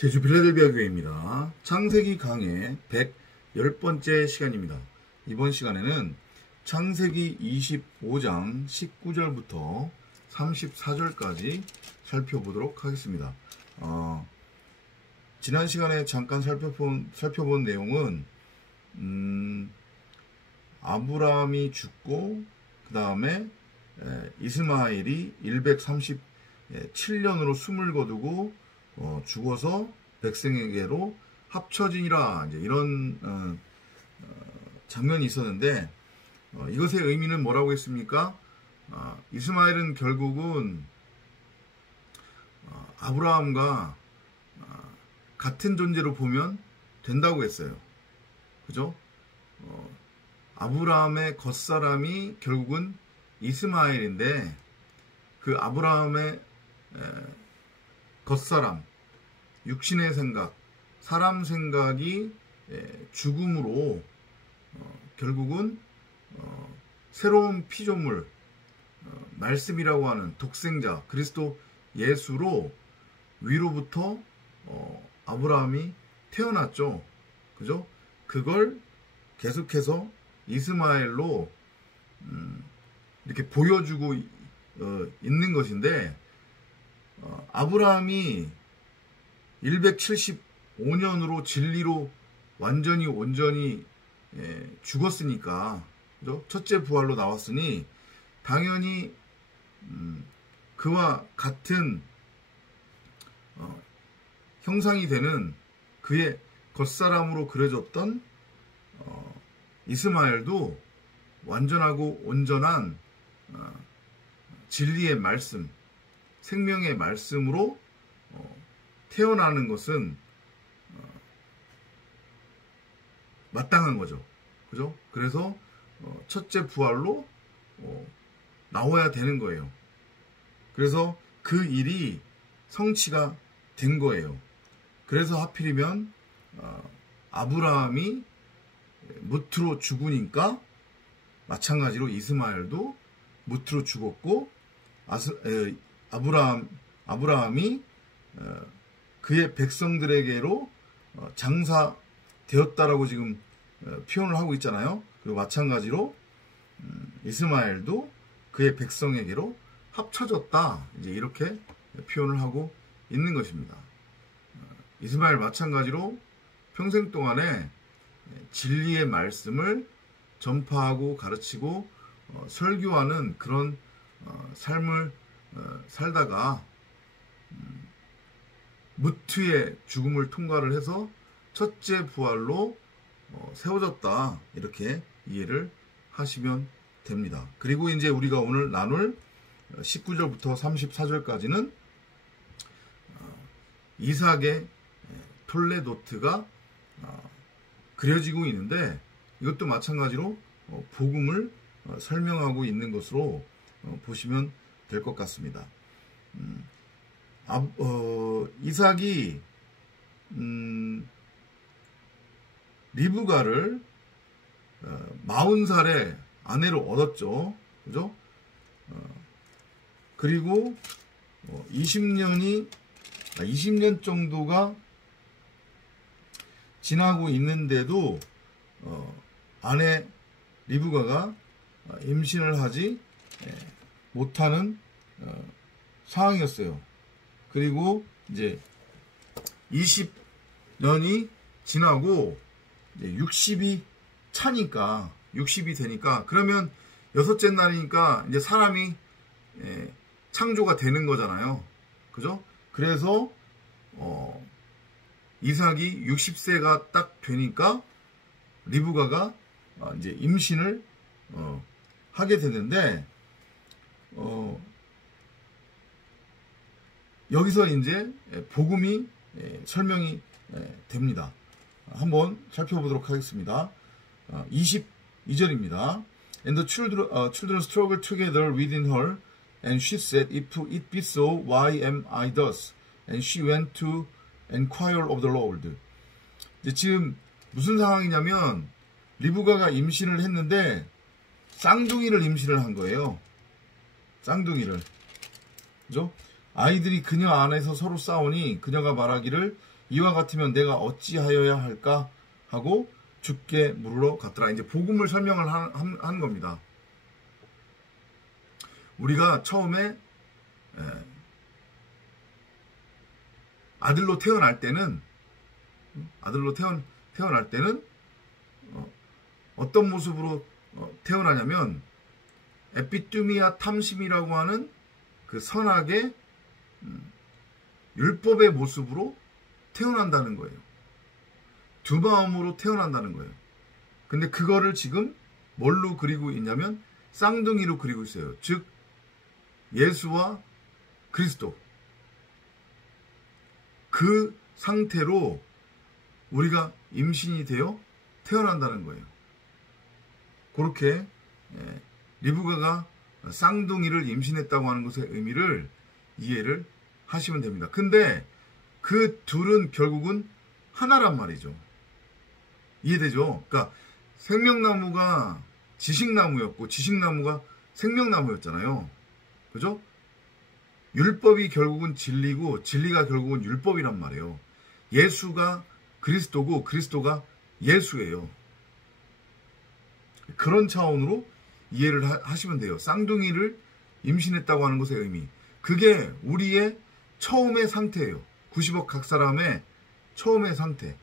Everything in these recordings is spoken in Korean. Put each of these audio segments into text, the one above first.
제주 빌라델비아 교회입니다. 창세기 강의 110번째 시간입니다. 이번 시간에는 창세기 25장 19절부터 34절까지 살펴보도록 하겠습니다. 지난 시간에 잠깐 살펴본 내용은 아브라함이 죽고 그 다음에 이스마엘이 137년으로 숨을 거두고 죽어서 백성에게로 합쳐지니라, 이제 이런 장면이 있었는데, 이것의 의미는 뭐라고 했습니까? 이스마엘은 결국은 아브라함과 같은 존재로 보면 된다고 했어요. 그죠? 아브라함의 겉사람이 결국은 이스마엘인데, 그 아브라함의 겉사람, 육신의 생각, 사람 생각이 죽음으로 결국은 새로운 피조물, 말씀이라고 하는 독생자 그리스도 예수로 위로부터 아브라함이 태어났죠. 그죠? 그걸 계속해서 이스마엘로 이렇게 보여주고 있는 것인데, 아브라함이 175년으로 진리로 완전히 온전히 죽었으니까, 그죠? 첫째 부활로 나왔으니 당연히 그와 같은 형상이 되는 그의 겉사람으로 그려졌던 이스마엘도 완전하고 온전한 진리의 말씀, 생명의 말씀으로 태어나는 것은 마땅한 거죠. 그죠? 그래서 첫째 부활로 나와야 되는 거예요. 그래서 그 일이 성취가 된 거예요. 그래서 하필이면 아브라함이 무트로 죽으니까 마찬가지로 이스마엘도 무트로 죽었고, 아브라함이 그의 백성들에게로 장사되었다라고 지금 표현을 하고 있잖아요. 그리고 마찬가지로 이스마엘도 그의 백성에게로 합쳐졌다, 이제 이렇게 표현을 하고 있는 것입니다. 이스마엘 마찬가지로 평생 동안에 진리의 말씀을 전파하고 가르치고 설교하는 그런 삶을 살다가 무트의 죽음을 통과를 해서 첫째 부활로 세워졌다, 이렇게 이해를 하시면 됩니다. 그리고 이제 우리가 오늘 나눌 19절부터 34절까지는 이삭의 톨레도트가 그려지고 있는데, 이것도 마찬가지로 복음을 설명하고 있는 것으로 보시면 될 것 같습니다. 이삭이 리브가를 40살에 아내로 얻었죠. 그죠? 그리고 20년 정도가 지나고 있는데도 아내 리브가가 임신을 하지 못하는 상황이었어요. 그리고 이제 20년이 지나고 60이 차니까, 60이 되니까, 그러면 여섯째 날이니까 이제 사람이 창조가 되는 거잖아요. 그죠? 그래서 이삭이 60세가 딱 되니까 리브가가 이제 임신을 하게 됐는데, 여기서 이제 복음이 설명이 됩니다. 한번 살펴보도록 하겠습니다. 22절입니다. And the children struggled together within her, and she said, If it be so, why am I thus? And she went to inquire of the Lord. 이제 지금 무슨 상황이냐면, 리브가가 임신을 했는데 쌍둥이를 임신을 한 거예요. 쌍둥이를. 그죠? 아이들이 그녀 안에서 서로 싸우니 그녀가 말하기를 이와 같으면 내가 어찌하여야 할까 하고 주께 물으러 갔더라. 이제 복음을 설명을 하는 겁니다. 우리가 처음에 아들로 태어날 때는 어떤 모습으로 태어나냐면 에피뚜미아 탐심이라고 하는 그 선악의 율법의 모습으로 태어난다는 거예요. 두 마음으로 태어난다는 거예요. 근데 그거를 지금 뭘로 그리고 있냐면 쌍둥이로 그리고 있어요. 즉 예수와 그리스도, 그 상태로 우리가 임신이 되어 태어난다는 거예요. 그렇게 리브가가 쌍둥이를 임신했다고 하는 것의 의미를 이해를 하시면 됩니다. 근데 그 둘은 결국은 하나란 말이죠. 이해되죠? 그러니까 생명나무가 지식나무였고 지식나무가 생명나무였잖아요. 그죠? 율법이 결국은 진리고 진리가 결국은 율법이란 말이에요. 예수가 그리스도고 그리스도가 예수예요. 그런 차원으로 이해를 하시면 돼요. 쌍둥이를 임신했다고 하는 것의 의미. 그게 우리의 처음의 상태예요. 90억 각 사람의 처음의 상태.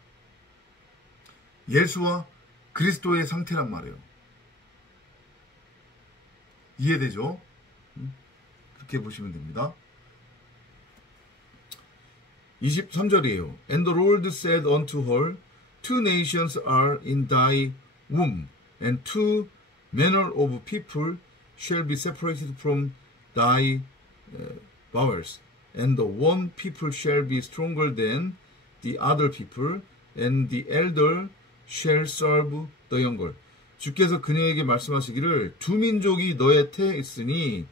예수와 그리스도의 상태란 말이에요. 이해되죠? 그렇게 보시면 됩니다. 23절이에요. And the Lord said unto her, Two nations are in thy womb, and two manner of people shall be separated from thy bowels, and the one people shall be stronger than the other people, and the elder shall serve the younger. 주께서 그녀에게 말씀하시기를 두 민족이 너의 태에 있으니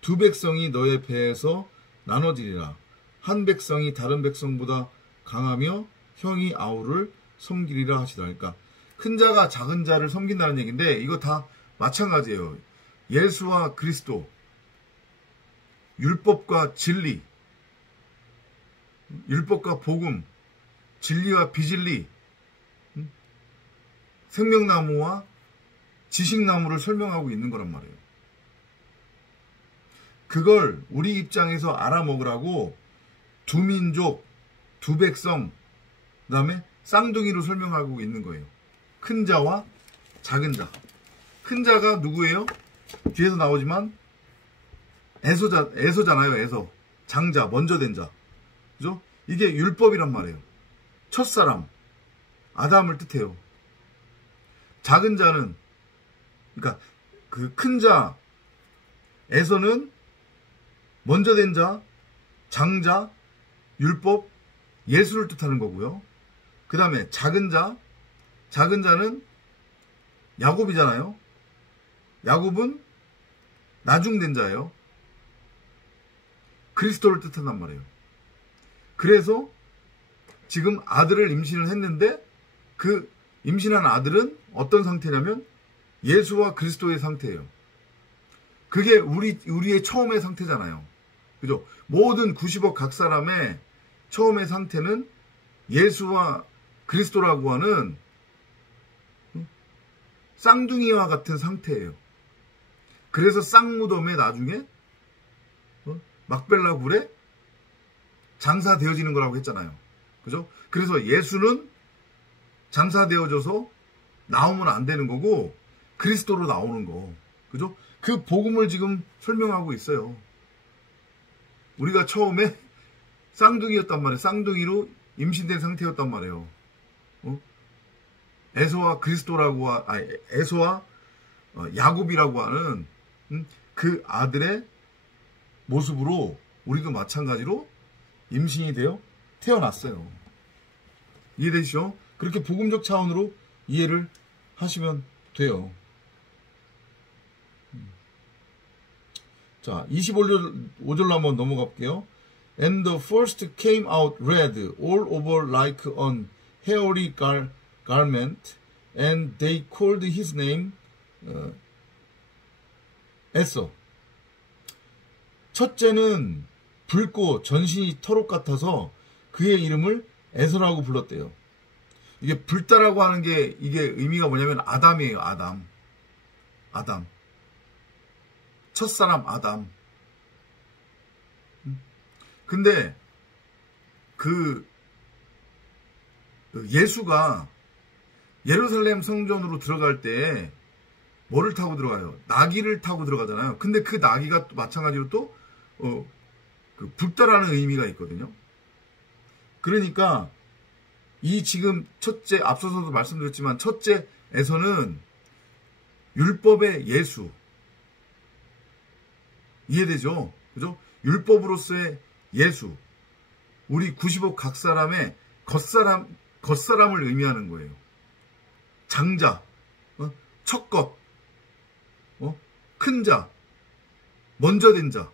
두 백성이 너의 배에서 나눠지리라. 한 백성이 다른 백성보다 강하며 형이 아우를 섬기리라 하시다. 그러니까 큰 자가 작은 자를 섬긴다는 얘기인데 이거 다 마찬가지예요. 예수와 그리스도, 율법과 진리, 율법과 복음, 진리와 비진리, 생명나무와 지식나무를 설명하고 있는 거란 말이에요. 그걸 우리 입장에서 알아먹으라고 두 민족, 두 백성, 그 다음에 쌍둥이로 설명하고 있는 거예요. 큰 자와 작은 자. 큰 자가 누구예요? 뒤에서 나오지만 에서잖아요. 에서. 장자, 먼저 된 자. 그죠? 이게 율법이란 말이에요. 첫사람, 아담을 뜻해요. 작은 자는, 그러니까 그 큰 자, 에서는 먼저 된 자, 장자, 율법, 예수를 뜻하는 거고요. 그 다음에 작은 자는 야곱이잖아요. 야곱은 나중된 자예요. 그리스도를 뜻한단 말이에요. 그래서 지금 아들을 임신을 했는데 그 임신한 아들은 어떤 상태냐면 예수와 그리스도의 상태예요. 그게 우리의 처음의 상태잖아요. 그죠? 모든 90억 각 사람의 처음의 상태는 예수와 그리스도라고 하는 쌍둥이와 같은 상태예요. 그래서 쌍무덤에 나중에 막벨라 굴에 장사되어지는 거라고 했잖아요. 그죠? 그래서 예수는 장사되어져서 나오면 안 되는 거고 그리스도로 나오는 거. 그죠? 그 복음을 지금 설명하고 있어요. 우리가 처음에 쌍둥이였단 말이에요. 쌍둥이로 임신된 상태였단 말이에요. 에서와 그리스도라고 에서와 야곱이라고 하는 그 아들의 모습으로 우리도 마찬가지로 임신이 되어 태어났어요. 이해되시죠? 그렇게 복음적 차원으로 이해를 하시면 돼요. 자, 25절로 한번 넘어가 볼게요. And the first came out red all over like an hairy garment, and they called his name 에서. 첫째는 붉고 전신이 털옷 같아서 그의 이름을 에서라고 불렀대요. 이게 불다라고 하는 게 이게 의미가 뭐냐면 아담이에요. 아담. 첫사람 아담. 근데 그 예수가 예루살렘 성전으로 들어갈 때 뭐를 타고 들어가요? 나귀를 타고 들어가잖아요. 근데 그 나귀가 또 마찬가지로 또 그 불다라는 의미가 있거든요. 그러니까 이 지금 첫째, 앞서서도 말씀드렸지만 첫째에서는 율법의 예수, 이해되죠? 그죠? 율법으로서의 예수, 우리 90억 각 사람의 겉사람을 의미하는 거예요. 장자, 첫것, 큰 자, 먼저 된 자.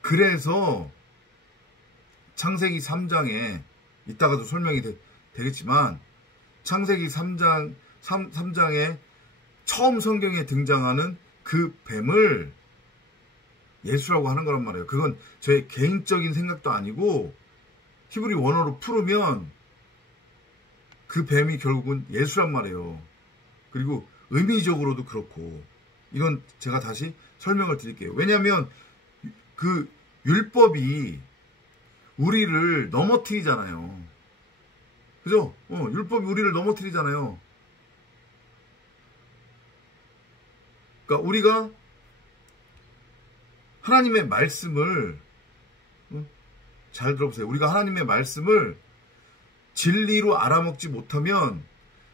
그래서 창세기 3장에 이따가도 설명이 되겠지만 창세기 3장에 처음 성경에 등장하는 그 뱀을 예수라고 하는 거란 말이에요. 그건 제 개인적인 생각도 아니고 히브리 원어로 풀으면 그 뱀이 결국은 예수란 말이에요. 그리고 의미적으로도 그렇고 이건 제가 다시 설명을 드릴게요. 왜냐하면 그 율법이 우리를 넘어뜨리잖아요. 그죠? 율법이 우리를 넘어뜨리잖아요. 그러니까 우리가 하나님의 말씀을 잘 들어보세요. 우리가 하나님의 말씀을 진리로 알아먹지 못하면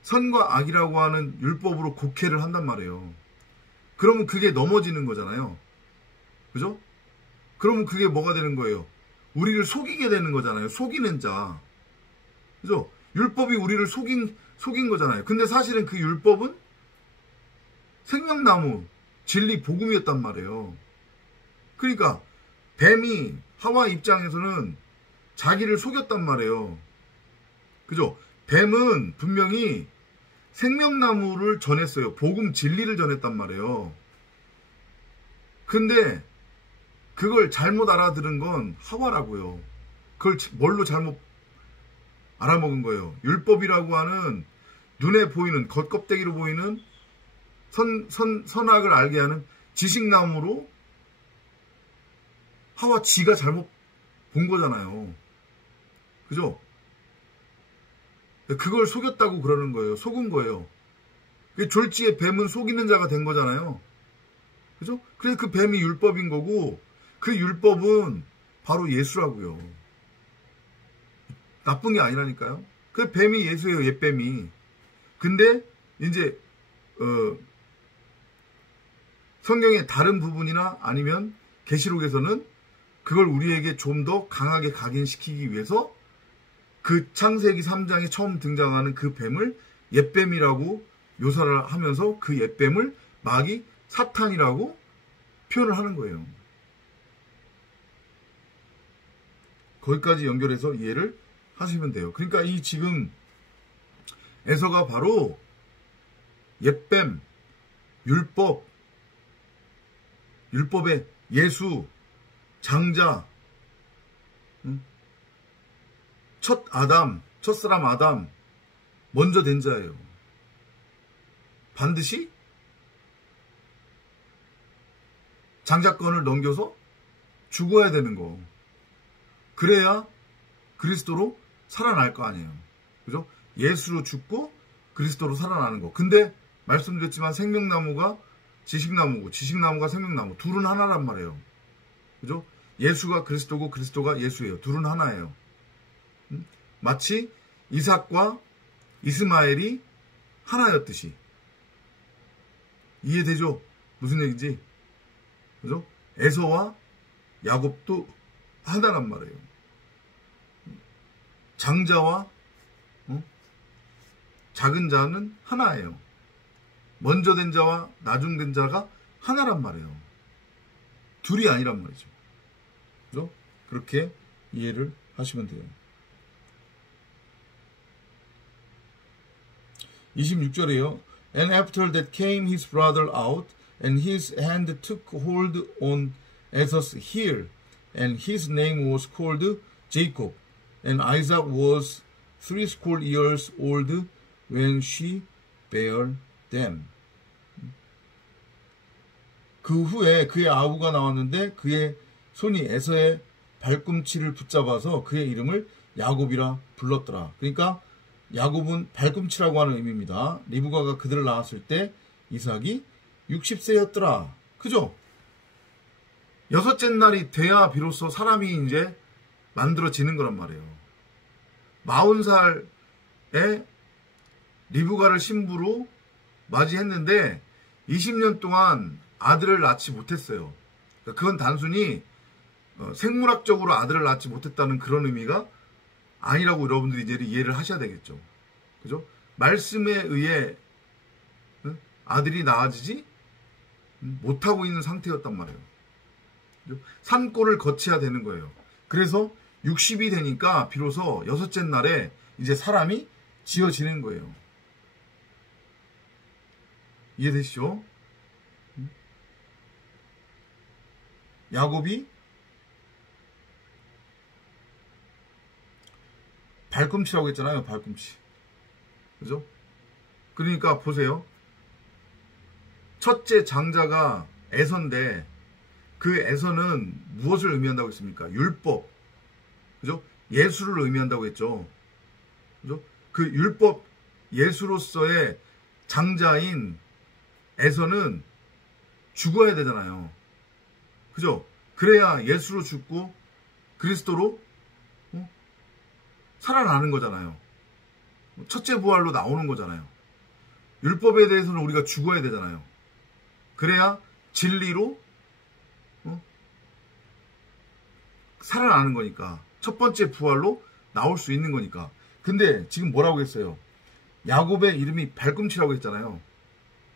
선과 악이라고 하는 율법으로 곡해를 한단 말이에요. 그러면 그게 넘어지는 거잖아요. 그죠? 그러면 그게 뭐가 되는 거예요? 우리를 속이게 되는 거잖아요. 속이는 자. 그죠? 율법이 우리를 속인 거잖아요. 근데 사실은 그 율법은 생명나무, 진리, 복음이었단 말이에요. 그러니까 뱀이 하와 입장에서는 자기를 속였단 말이에요. 그죠? 뱀은 분명히 생명나무를 전했어요. 복음, 진리를 전했단 말이에요. 근데 그걸 잘못 알아들은 건 하와라고요. 그걸 뭘로 잘못 알아먹은 거예요. 율법이라고 하는 눈에 보이는 겉껍데기로 보이는 선악을 알게 하는 지식나무로 하와 지가 잘못 본 거잖아요. 그죠? 그걸 속였다고 그러는 거예요. 속은 거예요. 졸지에 뱀은 속이는 자가 된 거잖아요. 그죠? 그래서 그 뱀이 율법인 거고 그 율법은 바로 예수라고요. 나쁜 게 아니라니까요. 그 뱀이 예수예요. 옛뱀이. 근데 이제 성경의 다른 부분이나 아니면 계시록에서는 그걸 우리에게 좀 더 강하게 각인시키기 위해서 그 창세기 3장에 처음 등장하는 그 뱀을 옛뱀이라고 묘사를 하면서 그 옛뱀을 마귀 사탄이라고 표현을 하는 거예요. 거기까지 연결해서 이해를 하시면 돼요. 그러니까 이 지금 에서가 바로 옛뱀, 율법의 예수, 장자, 첫사람 아담, 먼저 된 자예요. 반드시 장자권을 넘겨서 죽어야 되는 거. 그래야 그리스도로 살아날 거 아니에요. 그죠? 예수로 죽고 그리스도로 살아나는 거. 근데 말씀드렸지만 생명나무가 지식나무고 지식나무가 생명나무. 둘은 하나란 말이에요. 그죠? 예수가 그리스도고 그리스도가 예수예요. 둘은 하나예요. 마치 이삭과 이스마엘이 하나였듯이. 이해되죠? 무슨 얘기인지? 그죠? 에서와 야곱도 하나란 말이에요. 장자와 작은 자는 하나예요. 먼저 된 자와 나중된 자가 하나란 말이에요. 둘이 아니란 말이죠. 그죠? 그렇게 이해를 하시면 돼요. 26절에요. And after that came his brother out, and his hand took hold on Esau's heel, and his name was called Jacob. And Isaac was 80 years old when she bare them. 그 후에 그의 아우가 나왔는데 그의 손이 에서의 발꿈치를 붙잡아서 그의 이름을 야곱이라 불렀더라. 그러니까 야곱은 발꿈치라고 하는 의미입니다. 리브가가 그들을 낳았을 때 이삭이 60세였더라. 그죠? 여섯째 날이 돼야 비로소 사람이 이제 만들어지는 거란 말이에요. 40살에 리브가를 신부로 맞이했는데 20년 동안 아들을 낳지 못했어요. 그건 단순히 생물학적으로 아들을 낳지 못했다는 그런 의미가 아니라고 여러분들이 이제 이해를 하셔야 되겠죠. 그죠? 말씀에 의해 아들이 낳아지지 못하고 있는 상태였단 말이에요. 산골을 거쳐야 되는 거예요. 그래서 60이 되니까 비로소 여섯째 날에 이제 사람이 지어지는 거예요. 이해되시죠? 야곱이 발꿈치라고 했잖아요. 발꿈치. 그죠? 그러니까 보세요. 첫째 장자가 에서인데 그 에서는 무엇을 의미한다고 했습니까? 율법. 그죠? 예수를 의미한다고 했죠. 그죠? 그 율법 예수로서의 장자인 에서는 죽어야 되잖아요. 그죠? 그래야 예수로 죽고 그리스도로 살아나는 거잖아요. 첫째 부활로 나오는 거잖아요. 율법에 대해서는 우리가 죽어야 되잖아요. 그래야 진리로 살아나는 거니까. 첫 번째 부활로 나올 수 있는 거니까. 근데 지금 뭐라고 했어요? 야곱의 이름이 발꿈치라고 했잖아요.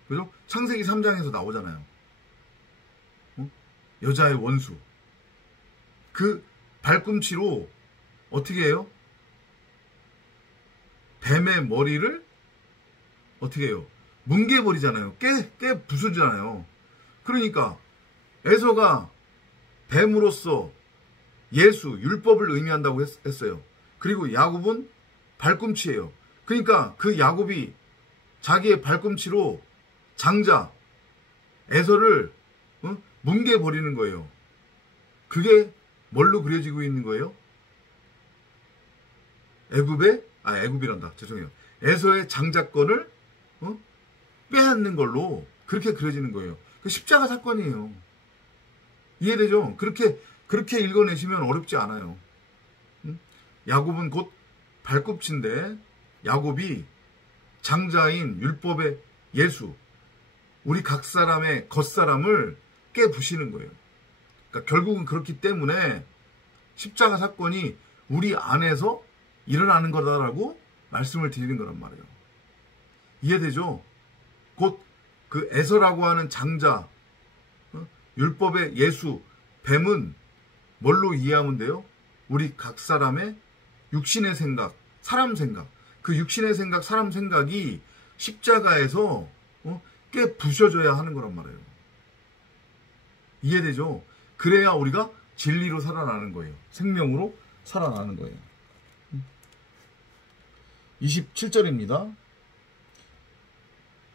그죠? 창세기 3장에서 나오잖아요. 여자의 원수. 그 발꿈치로 어떻게 해요? 뱀의 머리를 어떻게 해요? 뭉개버리잖아요. 깨 부수잖아요. 그러니까 에서가 뱀으로서 예수, 율법을 의미한다고 했어요. 그리고 야곱은 발꿈치예요. 그러니까 그 야곱이 자기의 발꿈치로 장자 에서를 뭉개버리는 거예요. 그게 뭘로 그려지고 있는 거예요? 애굽이란다. 죄송해요. 에서의 장자권을 빼앗는 걸로 그렇게 그려지는 거예요. 그 십자가 사건이에요. 이해되죠? 그렇게 읽어내시면 어렵지 않아요. 야곱은 곧 발꿈치인데 야곱이 장자인 율법의 예수, 우리 각 사람의 겉사람을 깨부시는 거예요. 그러니까 결국은 그렇기 때문에 십자가 사건이 우리 안에서 일어나는 거다라고 말씀을 드리는 거란 말이에요. 이해되죠? 곧 그 에서라고 하는 장자, 율법의 예수, 뱀은 뭘로 이해하면 돼요? 우리 각 사람의 육신의 생각, 사람 생각, 그 육신의 생각, 사람 생각이 십자가에서 깨 부셔져야 하는 거란 말이에요. 이해되죠? 그래야 우리가 진리로 살아나는 거예요. 생명으로 살아나는 거예요. 27절입니다.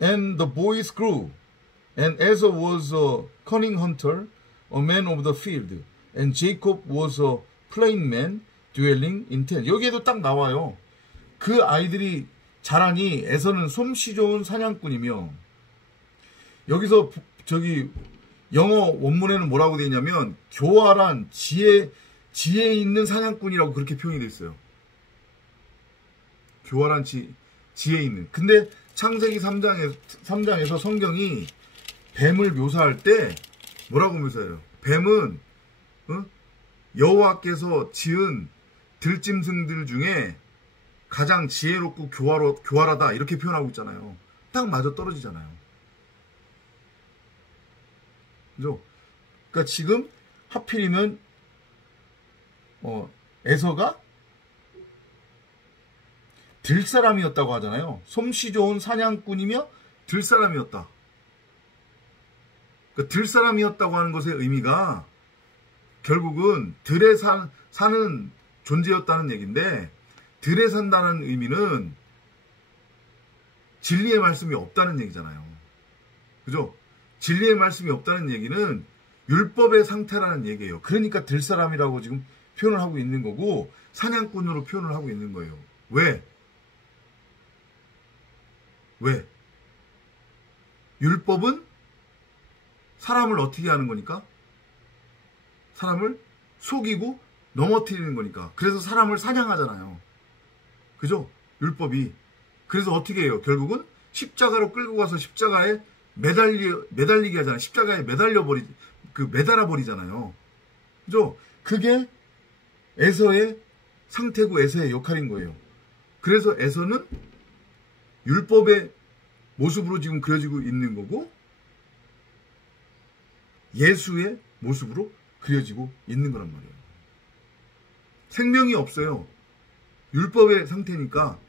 And the boys grew, and Esau was a cunning hunter, a man of the field, and Jacob was a plain man, dwelling in tent. 여기에도 딱 나와요. 그 아이들이 자라니 에서는 솜씨 좋은 사냥꾼이며, 여기서 저기 영어 원문에는 뭐라고 되어 있냐면 교활한 지혜 있는 사냥꾼이라고 그렇게 표현이 되어 있어요. 교활한 지혜 있는. 근데 창세기 3장에서 성경이 뱀을 묘사할 때 뭐라고 묘사해요? 뱀은 여호와께서 지은 들짐승들 중에 가장 지혜롭고 교활하다 이렇게 표현하고 있잖아요. 딱 맞아 떨어지잖아요. 그죠? 그러니까 지금 하필이면 에서가 들사람이었다고 하잖아요. 솜씨 좋은 사냥꾼이며 들사람이었다. 그러니까 들사람이었다고 하는 것의 의미가 결국은 들에 사는 존재였다는 얘기인데, 들에 산다는 의미는 진리의 말씀이 없다는 얘기잖아요. 그죠? 진리의 말씀이 없다는 얘기는 율법의 상태라는 얘기예요. 그러니까 들사람이라고 지금 표현을 하고 있는 거고, 사냥꾼으로 표현을 하고 있는 거예요. 왜? 율법은 사람을 어떻게 하는 거니까? 사람을 속이고 넘어뜨리는 거니까. 그래서 사람을 사냥하잖아요. 그죠? 율법이. 그래서 어떻게 해요? 결국은 십자가로 끌고 가서 십자가에 매달리게 하잖아요. 십자가에 매달아 버리잖아요. 그죠? 그게 에서의 상태고 에서의 역할인 거예요. 그래서 에서는 율법의 모습으로 지금 그려지고 있는 거고, 예수의 모습으로 그려지고 있는 거란 말이에요. 생명이 없어요. 율법의 상태니까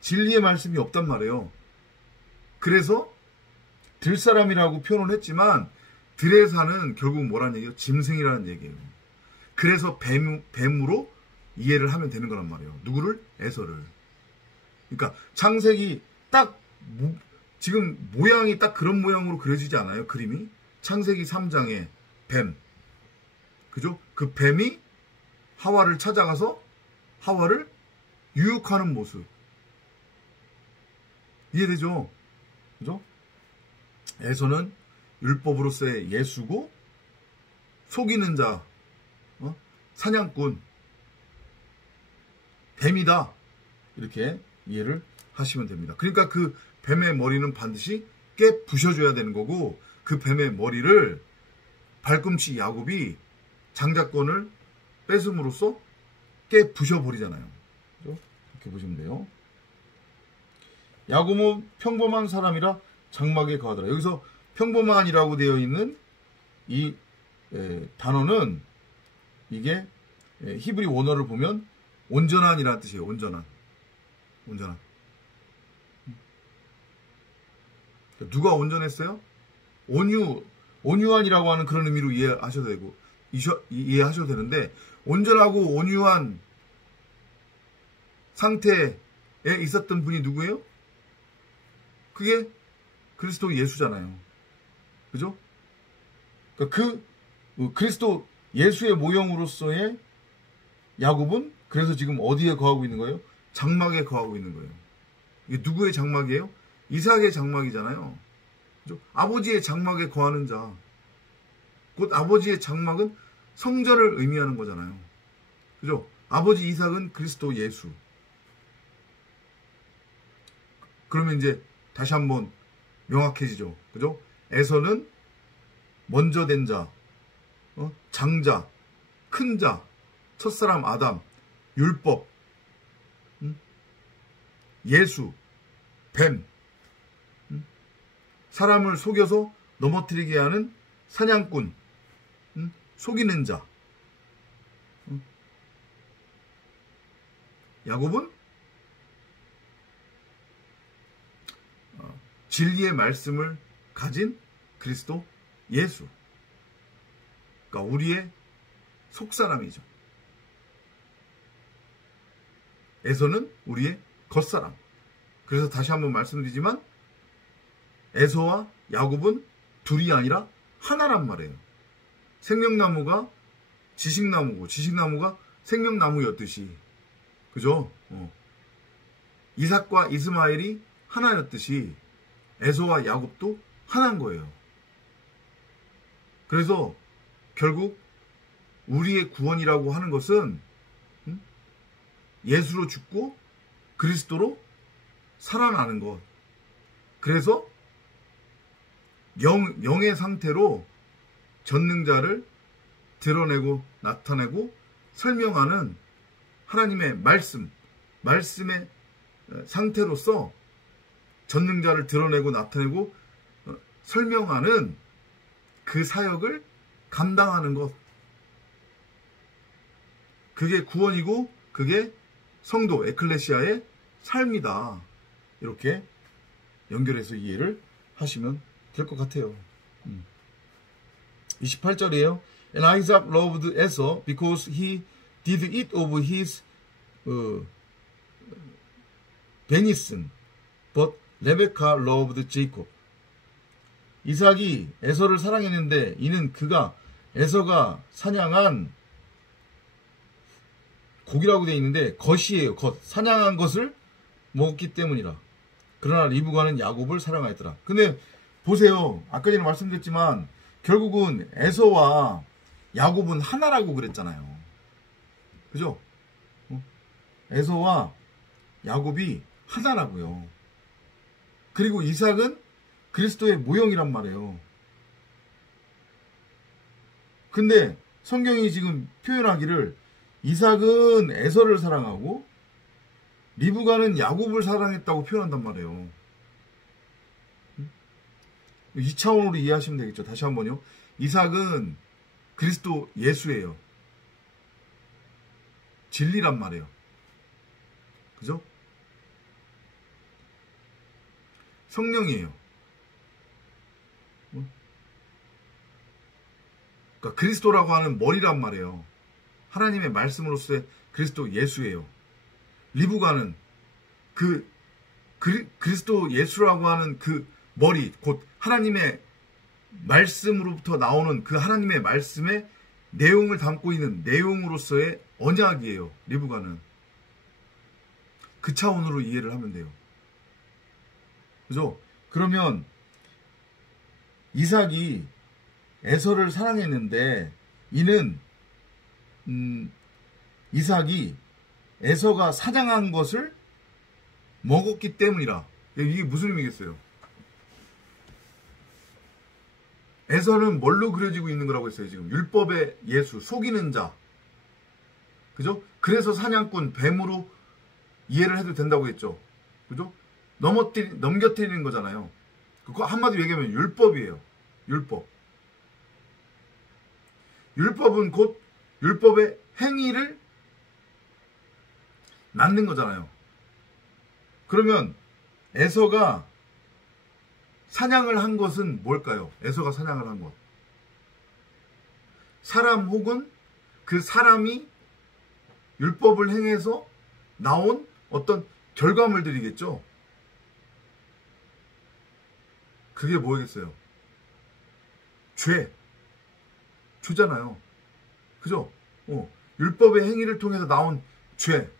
진리의 말씀이 없단 말이에요. 그래서 들사람이라고 표현을 했지만, 들에 사는 결국 뭐라는 얘기예요? 짐승이라는 얘기예요. 그래서 뱀으로 이해를 하면 되는 거란 말이에요. 누구를? 에서를. 그러니까 창세기 딱 지금 모양이 딱 그런 모양으로 그려지지 않아요? 그림이? 창세기 3장에 뱀. 그죠? 그 뱀이 하와를 찾아가서 하와를 유혹하는 모습. 이해되죠? 그죠? 에서는 율법으로서의 예수고, 속이는 자, 사냥꾼, 뱀이다. 이렇게 이해를 하시면 됩니다. 그러니까 그 뱀의 머리는 반드시 깨 부셔줘야 되는 거고, 그 뱀의 머리를 발꿈치 야곱이 장자권을 뺏음으로써 깨 부셔버리잖아요. 그렇죠? 이렇게 보시면 돼요. 야곱은 평범한 사람이라 장막에 거하더라. 여기서 평범한이라고 되어 있는 이 단어는, 이게 히브리 원어를 보면 온전한이라는 뜻이에요. 온전한. 누가 온전했어요? 온유한이라고 하는 그런 의미로 이해하셔도 되는데, 온전하고 온유한 상태에 있었던 분이 누구예요? 그게 그리스도 예수잖아요. 그죠? 그러니까 그리스도 예수의 모형으로서의 야곱은 그래서 지금 어디에 거하고 있는 거예요? 장막에 거하고 있는 거예요. 이게 누구의 장막이에요? 이삭의 장막이잖아요. 그죠? 아버지의 장막에 거하는 자. 곧 아버지의 장막은 성전을 의미하는 거잖아요. 그죠? 아버지 이삭은 그리스도 예수. 그러면 이제 다시 한번 명확해지죠. 그죠? 에서는 먼저 된 자, 장자, 큰 자, 첫사람 아담, 율법, 예수, 뱀, 사람을 속여서 넘어뜨리게 하는 사냥꾼, 속이는 자. 야곱은 진리의 말씀을 가진 그리스도 예수. 그러니까 우리의 속사람이죠. 에서는 우리의 겉사람. 그래서 다시 한번 말씀드리지만, 에서와 야곱은 둘이 아니라 하나란 말이에요. 생명나무가 지식나무고, 지식나무가 생명나무였듯이. 그죠? 이삭과 이스마엘이 하나였듯이 에서와 야곱도 하나인 거예요. 그래서 결국 우리의 구원이라고 하는 것은 예수로 죽고 그리스도로 살아나는 것. 그래서 영의 상태로 전능자를 드러내고 나타내고 설명하는 하나님의 말씀의 상태로서 전능자를 드러내고 나타내고 설명하는 그 사역을 감당하는 것. 그게 구원이고 그게 성도 에클레시아의 삶이다. 이렇게 연결해서 이해를 하시면 될 것 같아요. 28절이에요. And Isaac loved Esau because he did eat of his venison, but Rebekah loved Jacob. 이삭이 에서를 사랑했는데 이는 그가 에서가 사냥한 고기라고 되어 있는데 겉이에요. 겉. 사냥한 것을 먹었기 때문이라. 그러나 리브가는 야곱을 사랑하였더라. 근데 보세요. 아까 전에 말씀드렸지만 결국은 에서와 야곱은 하나라고 그랬잖아요. 그죠? 에서와 야곱이 하나라고요. 그리고 이삭은 그리스도의 모형이란 말이에요. 근데 성경이 지금 표현하기를 이삭은 에서를 사랑하고 리브가는 야곱을 사랑했다고 표현한단 말이에요. 이 차원으로 이해하시면 되겠죠. 다시 한번요. 이삭은 그리스도 예수예요. 진리란 말이에요. 그죠? 성령이에요. 그러니까 그리스도라고 하는 머리란 말이에요. 하나님의 말씀으로서의 그리스도 예수예요. 리브가는 그리스도 예수라고 하는 그 머리, 곧 하나님의 말씀으로부터 나오는 그 하나님의 말씀의 내용을 담고 있는 내용으로서의 언약이에요. 리브가는. 그 차원으로 이해를 하면 돼요. 그죠? 그러면 이삭이 에서를 사랑했는데 이는 이삭이 에서가 사냥한 것을 먹었기 때문이라. 이게 무슨 의미겠어요? 에서는 뭘로 그려지고 있는 거라고 했어요? 지금 율법의 예수, 속이는 자. 그죠? 그래서 사냥꾼, 뱀으로 이해를 해도 된다고 했죠. 그죠? 넘겨뜨리는 거잖아요. 그거 한마디로 얘기하면 율법이에요. 율법. 율법은 곧 율법의 행위를 낳는 거잖아요. 그러면 에서가 사냥을 한 것은 뭘까요? 에서가 사냥을 한 것. 사람 혹은 그 사람이 율법을 행해서 나온 어떤 결과물들이겠죠. 그게 뭐겠어요? 죄잖아요. 그죠? 율법의 행위를 통해서 나온 죄.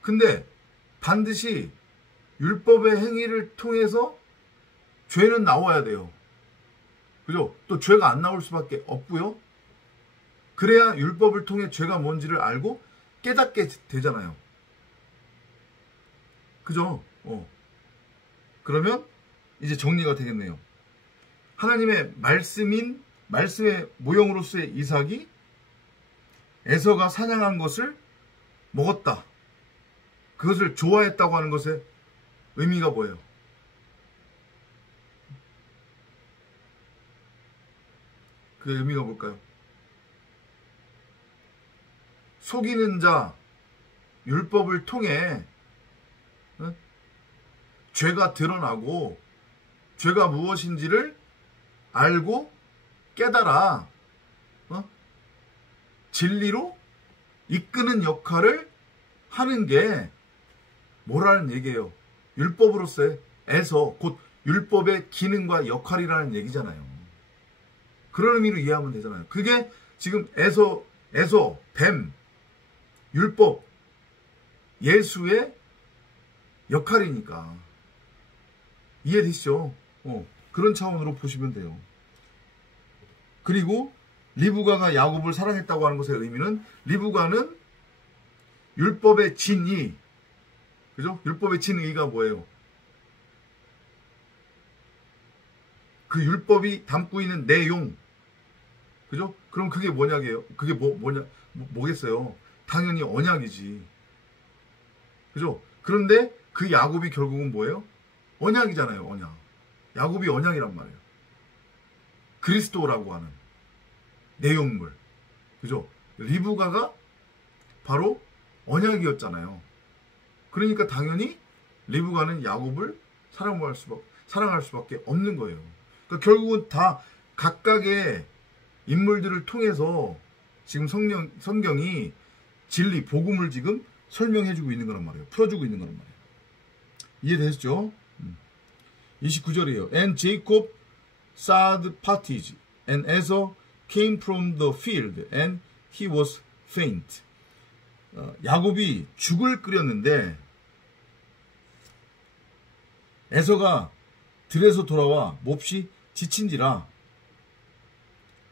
근데 반드시 율법의 행위를 통해서 죄는 나와야 돼요. 그죠? 또 죄가 안 나올 수밖에 없고요. 그래야 율법을 통해 죄가 뭔지를 알고 깨닫게 되잖아요. 그죠? 그러면 이제 정리가 되겠네요. 하나님의 말씀의 모형으로서의 이삭이 에서가 사냥한 것을 먹었다. 그것을 좋아했다고 하는 것의 의미가 뭐예요? 그 의미가 뭘까요? 속이는 자, 율법을 통해 죄가 드러나고 죄가 무엇인지를 알고 깨달아 진리로 이끄는 역할을 하는 게 뭐라는 얘기예요? 율법으로서의 에서, 곧 율법의 기능과 역할이라는 얘기잖아요. 그런 의미로 이해하면 되잖아요. 그게 지금 에서, 뱀, 율법, 예수의 역할이니까. 이해되시죠? 그런 차원으로 보시면 돼요. 그리고 리브가가 야곱을 사랑했다고 하는 것의 의미는 리브가는 율법의 진의, 그죠? 율법의 진의가 뭐예요? 그 율법이 담고 있는 내용, 그죠? 그럼 그게 뭐냐게요? 그게 뭐겠어요? 당연히 언약이지, 그죠? 그런데 그 야곱이 결국은 뭐예요? 언약이잖아요, 언약. 야곱이 언약이란 말이에요. 그리스도라고 하는 내용물, 그죠? 리브가가 바로 언약이었잖아요. 그러니까 당연히 리브가는 야곱을 사랑할 수밖에 없는 거예요. 그러니까 결국은 다 각각의 인물들을 통해서 지금 성경이 진리, 복음을 지금 설명해주고 있는 거란 말이에요. 풀어주고 있는 거란 말이에요. 이해되셨죠? 29절이에요. And Jacob sowed pottage, and Esau came from the field, and he was faint. 야곱이 죽을 끓였는데 에서가 들에서 돌아와 몹시 지친지라.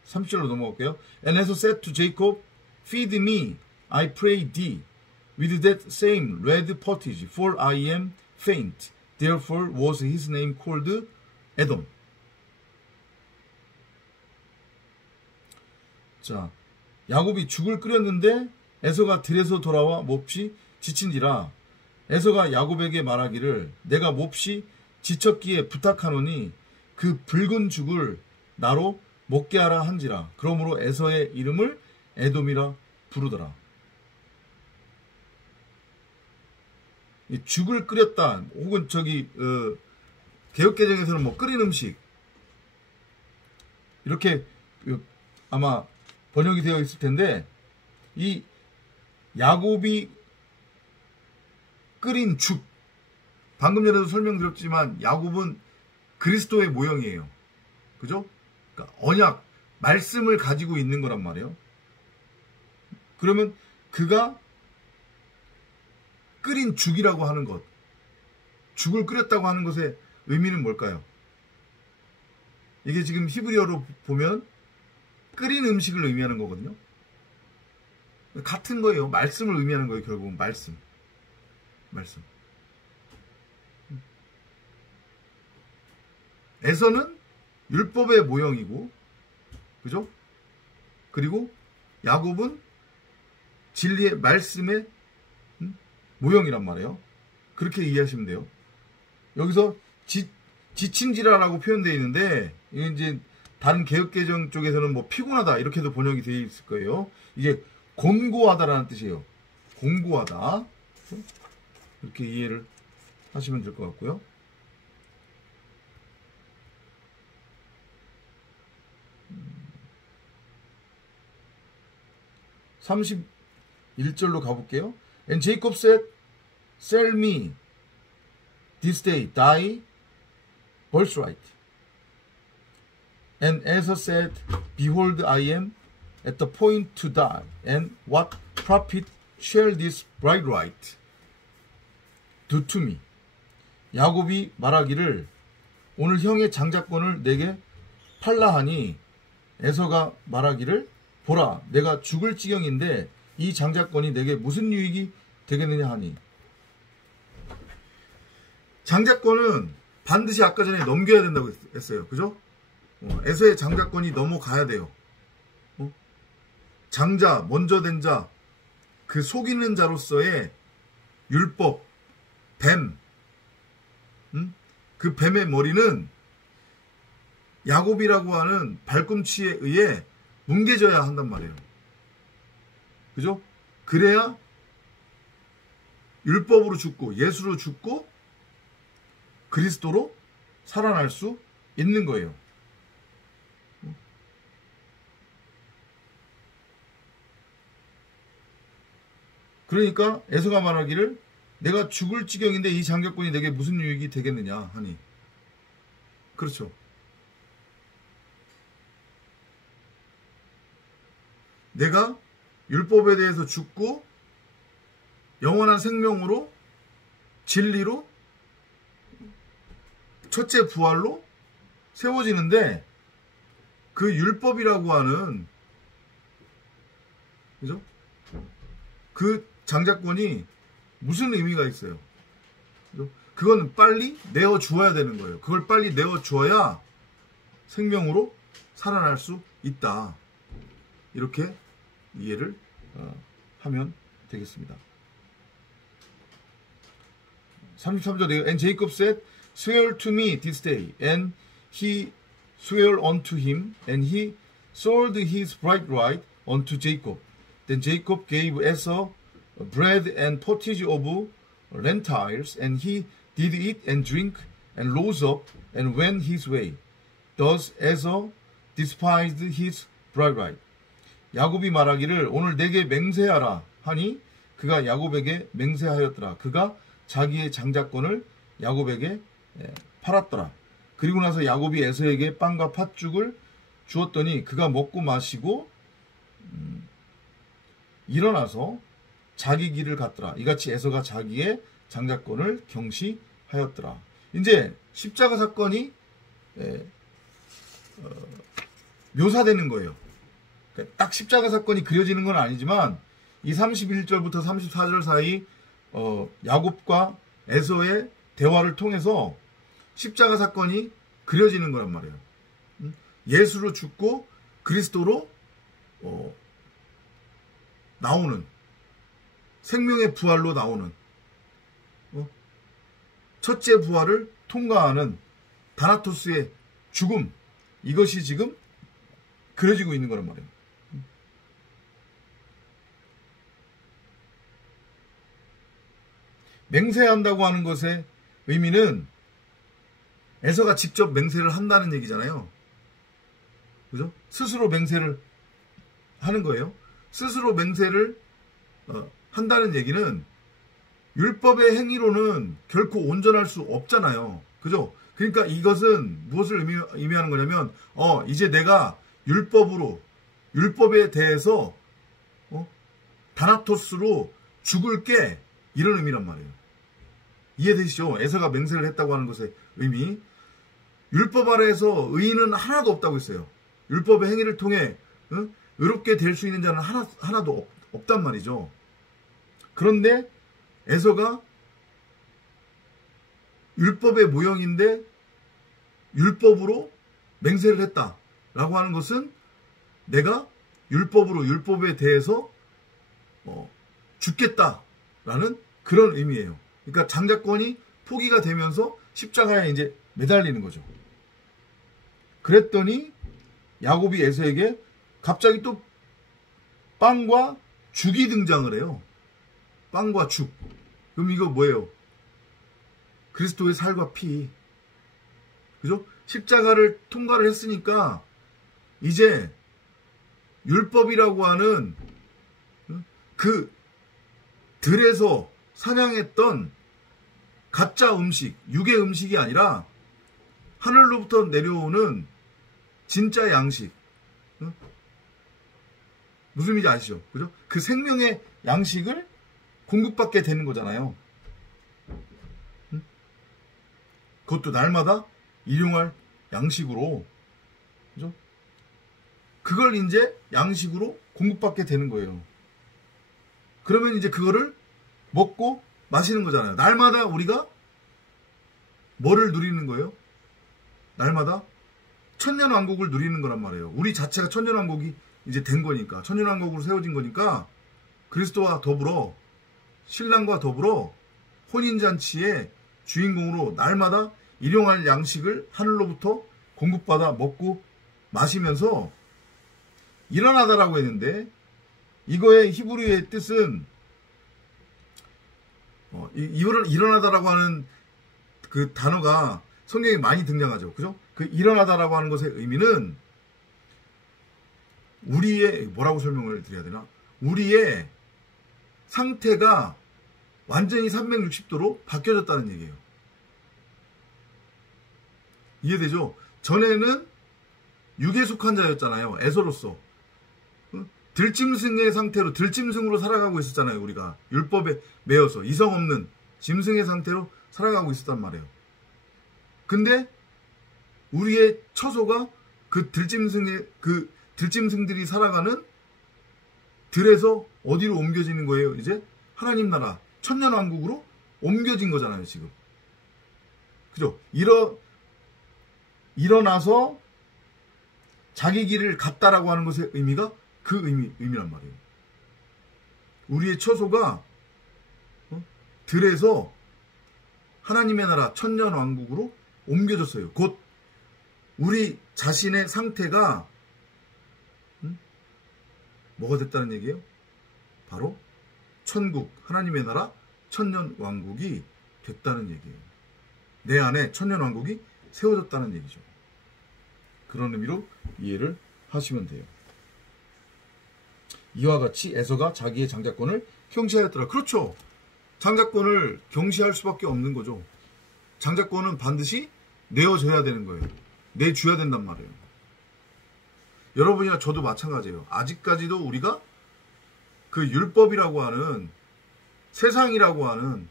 30절로 넘어갈게요. And Esau said to Jacob, Feed me, I pray thee, with that same red pottage, for I am faint. Therefore was his name called Edom. 자, 야곱이 죽을 끓였는데 에서가 들에서 돌아와 몹시 지친지라. 에서가 야곱에게 말하기를 내가 몹시 지쳤기에 부탁하노니 그 붉은 죽을 나로 먹게 하라 한지라. 그러므로 에서의 이름을 에돔이라 부르더라. 이 죽을 끓였다, 혹은 개역개정에서는 뭐 끓인 음식, 이렇게 아마 번역이 되어 있을 텐데, 이 야곱이 끓인 죽, 방금 전에도 설명드렸지만 야곱은 그리스도의 모형이에요. 그죠? 그러니까 언약, 말씀을 가지고 있는 거란 말이에요. 그러면 그가 끓인 죽이라고 하는 것, 죽을 끓였다고 하는 것의 의미는 뭘까요? 이게 지금 히브리어로 보면 끓인 음식을 의미하는 거거든요. 같은 거예요. 말씀을 의미하는 거예요. 결국은 말씀. 에서는 율법의 모형이고, 그죠? 그리고 야곱은 진리의 말씀의 모형이란 말이에요. 그렇게 이해하시면 돼요. 여기서 지친지라라고 표현되어 있는데, 이게 이제 다른 개역개정 쪽에서는 뭐 피곤하다 이렇게도 번역이 되어 있을 거예요. 이게 곤고하다라는 뜻이에요. 곤고하다. 이렇게 이해를 하시면 될 것 같고요. 음. 31절로 가볼게요. And Jacob said, Sell me this day thy birthright. And Esau said, Behold, I am at the point to die, and what profit shall this birthright do to me? 야곱이 말하기를 오늘 형의 장자권을 내게 팔라 하니, 에서가 말하기를 보라, 내가 죽을 지경인데 이 장자권이 내게 무슨 유익이 되겠느냐 하니. 장자권은 반드시 아까 전에 넘겨야 된다고 했어요. 그죠? 에서의 장자권이 넘어가야 돼요. 장자, 먼저 된 자, 그 속이는 자로서의 율법, 뱀, 그 뱀의 머리는 야곱이라고 하는 발꿈치에 의해 뭉개져야 한단 말이에요. 그죠? 그래야 율법으로 죽고 예수로 죽고 그리스도로 살아날 수 있는 거예요. 그러니까 에서가 말하기를 내가 죽을 지경인데 이 장자권이 내게 무슨 유익이 되겠느냐 하니. 그렇죠. 내가 율법에 대해서 죽고 영원한 생명으로 진리로 첫째 부활로 세워지는데 그 율법이라고 하는, 그죠? 그 장자권이 무슨 의미가 있어요? 그죠? 그건 빨리 내어 주어야 되는 거예요. 그걸 빨리 내어 주어야 생명으로 살아날 수 있다. 이렇게 이해를 하면 되겠습니다. 33절에요. And Jacob said, Swear to me this day. And he swore unto him, and he sold his birthright unto Jacob. Then Jacob gave Esau bread and pottage of lentils, and he did eat and drink, and rose up and went his way. Thus Esau despised his birthright. 야곱이 말하기를 오늘 내게 맹세하라 하니 그가 야곱에게 맹세하였더라. 그가 자기의 장자권을 야곱에게 팔았더라. 그리고 나서 야곱이 에서에게 빵과 팥죽을 주었더니 그가 먹고 마시고 일어나서 자기 길을 갔더라. 이같이 에서가 자기의 장자권을 경시하였더라. 이제 십자가 사건이 묘사되는 거예요. 딱 십자가 사건이 그려지는 건 아니지만 이 31절부터 34절 사이 야곱과 에서의 대화를 통해서 십자가 사건이 그려지는 거란 말이에요. 예수로 죽고 그리스도로 나오는, 생명의 부활로 나오는, 첫째 부활을 통과하는 다나토스의 죽음, 이것이 지금 그려지고 있는 거란 말이에요. 맹세한다고 하는 것의 의미는 에서가 직접 맹세를 한다는 얘기잖아요. 그죠? 스스로 맹세를 하는 거예요. 스스로 맹세를 한다는 얘기는 율법의 행위로는 결코 온전할 수 없잖아요. 그죠? 그러니까 이것은 무엇을 의미하는 거냐면 이제 내가 율법에 대해서 다나토스로 죽을게, 이런 의미란 말이에요. 이해되시죠? 에서가 맹세를 했다고 하는 것의 의미. 율법 아래에서 의인은 하나도 없다고 했어요. 율법의 행위를 통해 의롭게 될 수 있는 자는 하나도 없단 말이죠. 그런데 에서가 율법의 모형인데 율법으로 맹세를 했다라고 하는 것은 내가 율법에 대해서 죽겠다라는 그런 의미예요. 그러니까 장자권이 포기가 되면서 십자가에 이제 매달리는 거죠. 그랬더니 야곱이 에서에게 갑자기 또 빵과 죽이 등장을 해요. 빵과 죽. 그럼 이거 뭐예요? 그리스도의 살과 피. 그죠? 십자가를 통과를 했으니까 이제 율법이라고 하는 그 들에서 사냥했던 가짜 음식, 육의 음식이 아니라 하늘로부터 내려오는 진짜 양식. 무슨 의미인지 아시죠? 그죠? 그 생명의 양식을 공급받게 되는 거잖아요. 그것도 날마다 일용할 양식으로. 그죠? 그걸 이제 양식으로 공급받게 되는 거예요. 그러면 이제 그거를 먹고 마시는 거잖아요. 날마다 우리가 뭐를 누리는 거예요? 날마다 천년왕국을 누리는 거란 말이에요. 우리 자체가 천년왕국이 이제 된 거니까, 천년왕국으로 세워진 거니까 그리스도와 더불어, 신랑과 더불어 혼인잔치의 주인공으로 날마다 일용할 양식을 하늘로부터 공급받아 먹고 마시면서 일어나다라고 했는데, 이거의 히브리어의 뜻은 일어나다라고 하는 그 단어가 성경에 많이 등장하죠. 그죠? 그 일어나다라고 하는 것의 의미는 우리의, 뭐라고 설명을 드려야 되나? 우리의 상태가 완전히 360도로 바뀌어졌다는 얘기예요. 이해되죠? 전에는 육에 속한 자였잖아요. 에서로서. 들짐승의 상태로, 들짐승으로 살아가고 있었잖아요. 우리가 율법에 매여서 이성 없는 짐승의 상태로 살아가고 있었단 말이에요. 근데 우리의 처소가 그 들짐승들이 살아가는 들에서 어디로 옮겨지는 거예요? 이제 하나님 나라 천년왕국으로 옮겨진 거잖아요. 지금. 그죠? 일어나서 자기 길을 갔다라고 하는 것의 의미가 그 의미란 말이에요. 우리의 처소가 들에서 하나님의 나라 천년왕국으로 옮겨졌어요. 곧 우리 자신의 상태가 뭐가 됐다는 얘기예요? 바로 천국, 하나님의 나라 천년왕국이 됐다는 얘기예요. 내 안에 천년왕국이 세워졌다는 얘기죠. 그런 의미로 이해를 하시면 돼요. 이와 같이 에서가 자기의 장자권을 경시하였더라. 그렇죠. 장자권을 경시할 수밖에 없는 거죠. 장자권은 반드시 내어줘야 되는 거예요. 내줘야 된단 말이에요. 여러분이나 저도 마찬가지예요. 아직까지도 우리가 그 율법이라고 하는, 세상이라고 하는,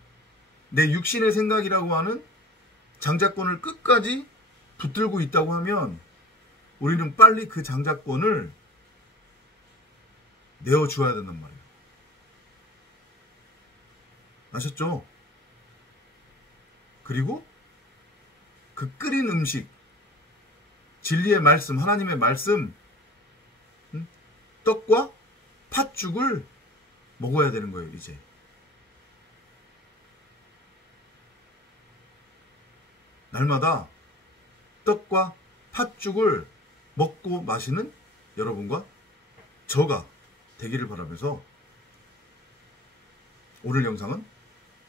내 육신의 생각이라고 하는 장자권을 끝까지 붙들고 있다고 하면 우리는 빨리 그 장자권을 내어줘야 된단 말이에요. 아셨죠? 그리고 그 끓인 음식, 진리의 말씀, 하나님의 말씀, 떡과 팥죽을 먹어야 되는 거예요, 이제. 날마다 떡과 팥죽을 먹고 마시는 여러분과 저가 되기를 바라면서 오늘 영상은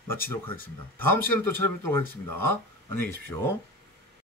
마치도록 하겠습니다. 다음 시간에 또 찾아뵙도록 하겠습니다. 안녕히 계십시오.